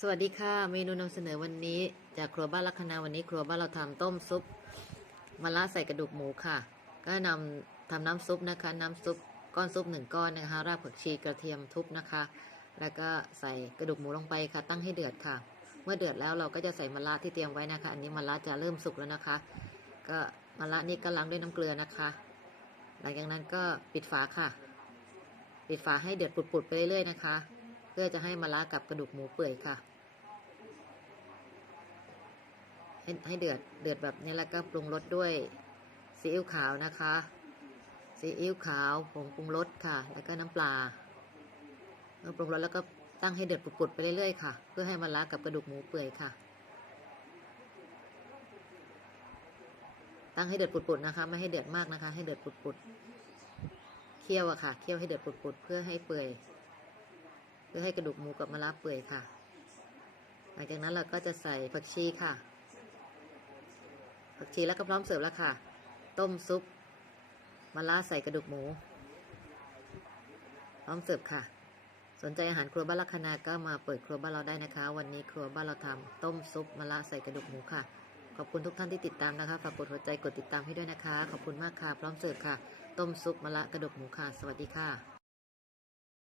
สวัสดีค่ะ เมนูนำเสนอวันนี้ จากครัวบ้านลักษณาวันนี้ ครัวบ้านเราทำต้มซุปมะระใส่กระดูกหมูค่ะ ก็นำทำน้ำซุปนะคะ น้ำซุปก้อนซุปหนึ่งก้อนนะคะ รากผักชีกระเทียมทุบนะคะ แล้วก็ใส่กระดูกหมูลงไปค่ะ ตั้งให้เดือดค่ะ เมื่อเดือดแล้วเราก็จะใส่มะระที่เตรียมไว้นะคะ อันนี้มะระจะเริ่มสุกแล้วนะคะ ก็มะระนี่ก็ล้างด้วยน้ำเกลือนะคะ หลังจากนั้นก็ปิดฝาค่ะ ปิดฝาให้เดือดปุดๆไปเรื่อยๆนะคะ เพื่อจะให้มะระกับกระดูกหมูเปื่อยค่ะ ให้ให้เดือดเดือดแบบนี้แล้วก็ปรุงรสด้วยซีอิ๊วขาวนะคะซีอิ๊วขาวผงปรุงรสค่ะ แล้วก็น้ำปลาเมื่อปรุงรสแล้วก็ตั้งให้เดือดปุดๆไปเรื่อยๆค่ะ เพื่อให้มะระกับกระดูกหมูเปื่อยค่ะ ตั้งให้เดือดปุดๆนะคะ ไม่ให้เดือดมากนะคะ ให้เดือดปุดๆเคี่ยวอะค่ะ เคี่ยวให้เดือดปุดๆเพื่อให้เปื่อย พื่อให้กระดูกหมูกับมะระเปื่อยค่ะ หลังจากนั้นเราก็จะใส่ผักชีค่ะ ผักชีแล้วก็พร้อมเสิร์ฟแล้วค่ะ ต้มซุปมะระใส่กระดูกหมู พร้อมเสิร์ฟค่ะ สนใจอาหารครัวบ้านลักคณาก็มาเปิดครัวบ้านเราได้นะคะ วันนี้ครัวบ้านเราทำต้มซุปมะระใส่กระดูกหมูค่ะ ขอบคุณทุกท่านที่ติดตามนะคะ ฝากกดหัวใจกดติดตามให้ด้วยนะคะ ขอบคุณมากค่ะ พร้อมเสิร์ฟค่ะ ต้มซุปมะระกระดูกหมูค่ะ สวัสดีค่ะ